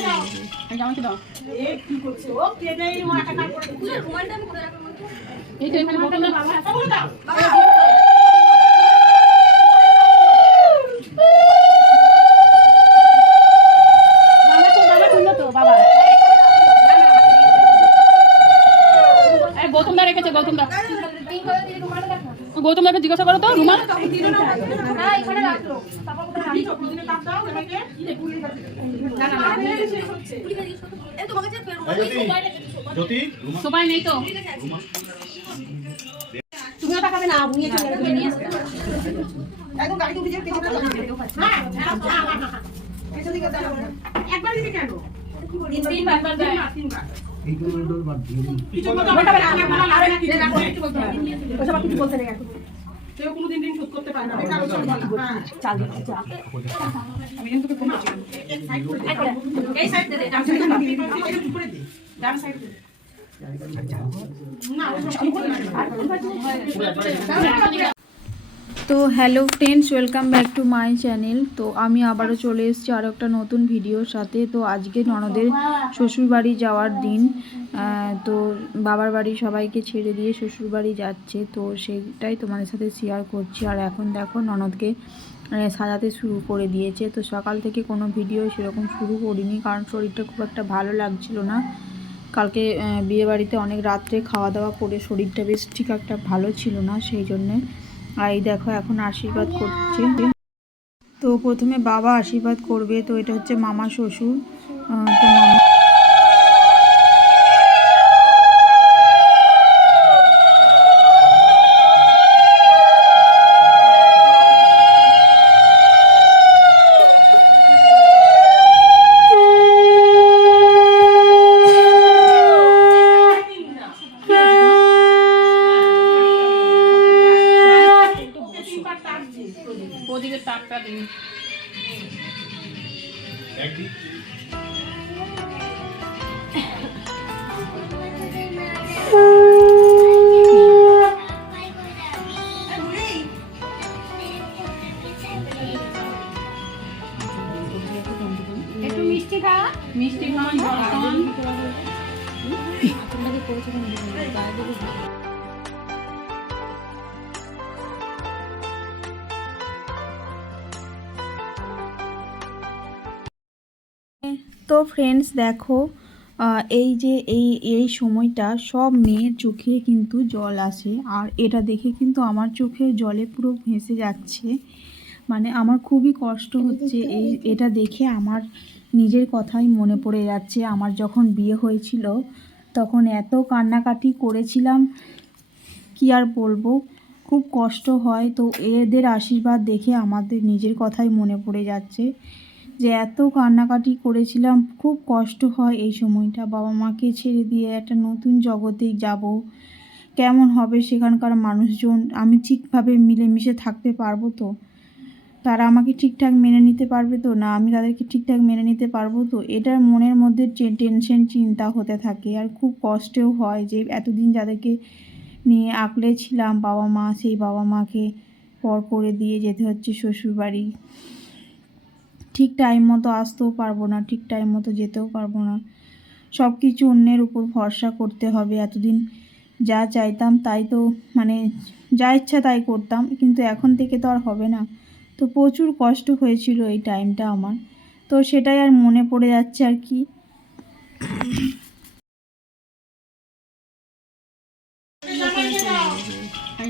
আমাকে দাও। তো এখানে বলে দাও গৌতম রেখেছে গৌতম। গৌতম দাকে জিজ্ঞাসা করো তো রুমাল তখন দিলে না না, এখানে রাখল। তারপর কোথায় রাখল? আমি তো প্রতিদিন কাজ দাও আমাকে না না না। শেষ হচ্ছে পুলিশে জিজ্ঞেস করতে বলো। এই তোমাকে যে রুমাল জ্যোতি মোবাইল রেখেছে, সোফা- জ্যোতি সবাই নেই তো। তুমিও না নিয়ে চলে নিয়ে একদম গাড়ি উঠে যাবে কিছু করতে হ্যাঁ হ্যাঁ হ্যাঁ দিকে দাও একবার দিবি কেন? তিন তিনবার দেয়। না, তিনবার এইগুলো বাদ দিয়ে কিছু বলতে হবে না আমি আর কিছু বলতে হবে। ওসব কিছু বলতে নেই কেউ কোনোদিন ঋণ শোধ করতে পারে না। এটা আমি বলব হ্যাঁ চাল দিচ্ছি চাল আমি কিন্তু ফোন সাইড এই সাইড দে। ডান সাইড দে। দে। ডান সাইড দে। না ওসব না। তো hello friends welcome back to my channel তো আমি আবারও চলে এসেছি আরও একটা নতুন ভিডিওর সাথে। তো আজকে ননদের শ্বশুরবাড়ি যাওয়ার দিন। তো বাবার বাড়ি সবাইকে ছেড়ে দিয়ে শ্বশুরবাড়ি যাচ্ছে। তো সেটাই তোমাদের সাথে শেয়ার করছি। আর এখন দেখো ননদকে সাজাতে শুরু করে দিয়েছে। তো সকাল থেকে কোনো ভিডিও সেরকম শুরু করিনি, কারণ শরীরটা খুব একটা ভালো লাগছিল না। কালকে বিয়েবাড়িতে অনেক রাত্রে খাওয়া দাওয়া করে শরীরটা বেশ ঠিক একটা ভালো ছিল না, সেই জন্যে। আর এই দেখো, এখন আশীর্বাদ করছে। তো প্রথমে বাবা আশীর্বাদ করবে, তো এটা হচ্ছে মামা শ্বশুর। তো ওদিকে তাকটা দিন একটু তো ফ্রেন্ডস দেখো এই যে এই এই সময়টা সব মেয়ের চোখে কিন্তু জল আসে। আর এটা দেখে কিন্তু আমার চোখে জলে পুরো ভেসে যাচ্ছে। মানে আমার খুবই কষ্ট হচ্ছে এই, এটা দেখে আমার নিজের কথাই মনে পড়ে যাচ্ছে। আমার যখন বিয়ে হয়েছিল, তখন এত কান্নাকাটি করেছিলাম, কি আর বলব? খুব কষ্ট হয়। তো এদের আশীর্বাদ দেখে আমাদের নিজের কথাই মনে পড়ে যাচ্ছে। যে এত কান্নাকাটি করেছিলাম, খুব কষ্ট হয় এই সময়টা। বাবা মাকে ছেড়ে দিয়ে একটা নতুন জগতে যাব। কেমন হবে সেখানকার মানুষজন? আমি ঠিকভাবে মিলেমিশে থাকতে পারব তো? তারা আমাকে ঠিকঠাক মেনে নিতে পারবে তো? না, আমি তাদেরকে ঠিকঠাক মেনে নিতে পারব তো? এটার মনের মধ্যে টেনশন চিন্তা হতে থাকে। আর খুব কষ্টেও হয় যে এতদিন যাদেরকে নিয়ে আঁকলে ছিলাম, বাবা মা, সেই বাবা মাকে পর করে দিয়ে যেতে হচ্ছে শ্বশুরবাড়ি। ঠিক টাইম মতো আসতেও পারব না, ঠিক টাইম মতো যেতেও পারব না। সব কিছু অন্যের উপর ভরসা করতে হবে, এতদিন যা চাইতাম তাই তো মানে যা ইচ্ছা তাই করতাম, কিন্তু এখন থেকে তো আর হবে না। তো প্রচুর কষ্ট হয়েছিল এই টাইমটা আমার। তো সেটাই আর মনে পড়ে যাচ্ছে আর কি।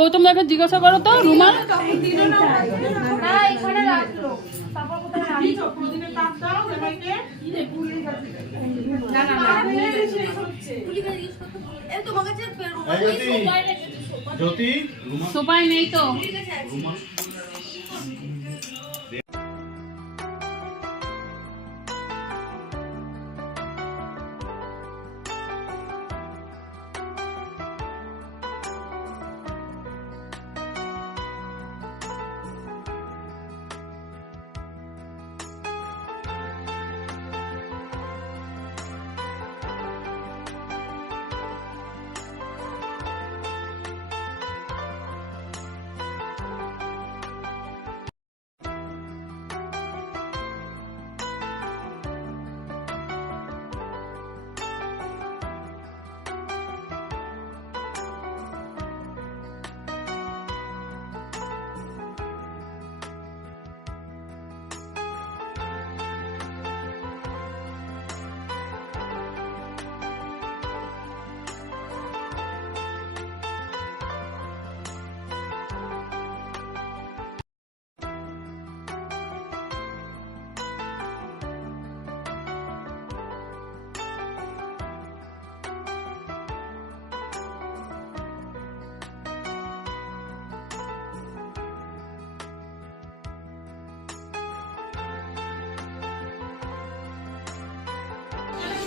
গৌতম দাকে জিজ্ঞাসা করো তো রুমাল তখন নেই না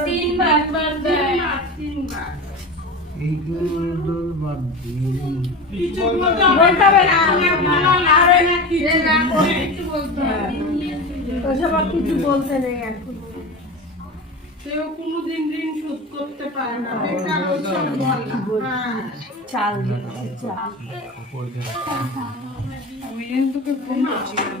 তিনবার দেয়। তিনবার কিছু বলতে হবে না আরে না কিছু বলতে হবে ওসব আর কিছু বলতে নেই এখন। কেউ কোনোদিন ঋণ শোধ করতে পারে না। বেকার ওসব হ্যাঁ। চাল। চাল আমি তোকে ফোন করছিলাম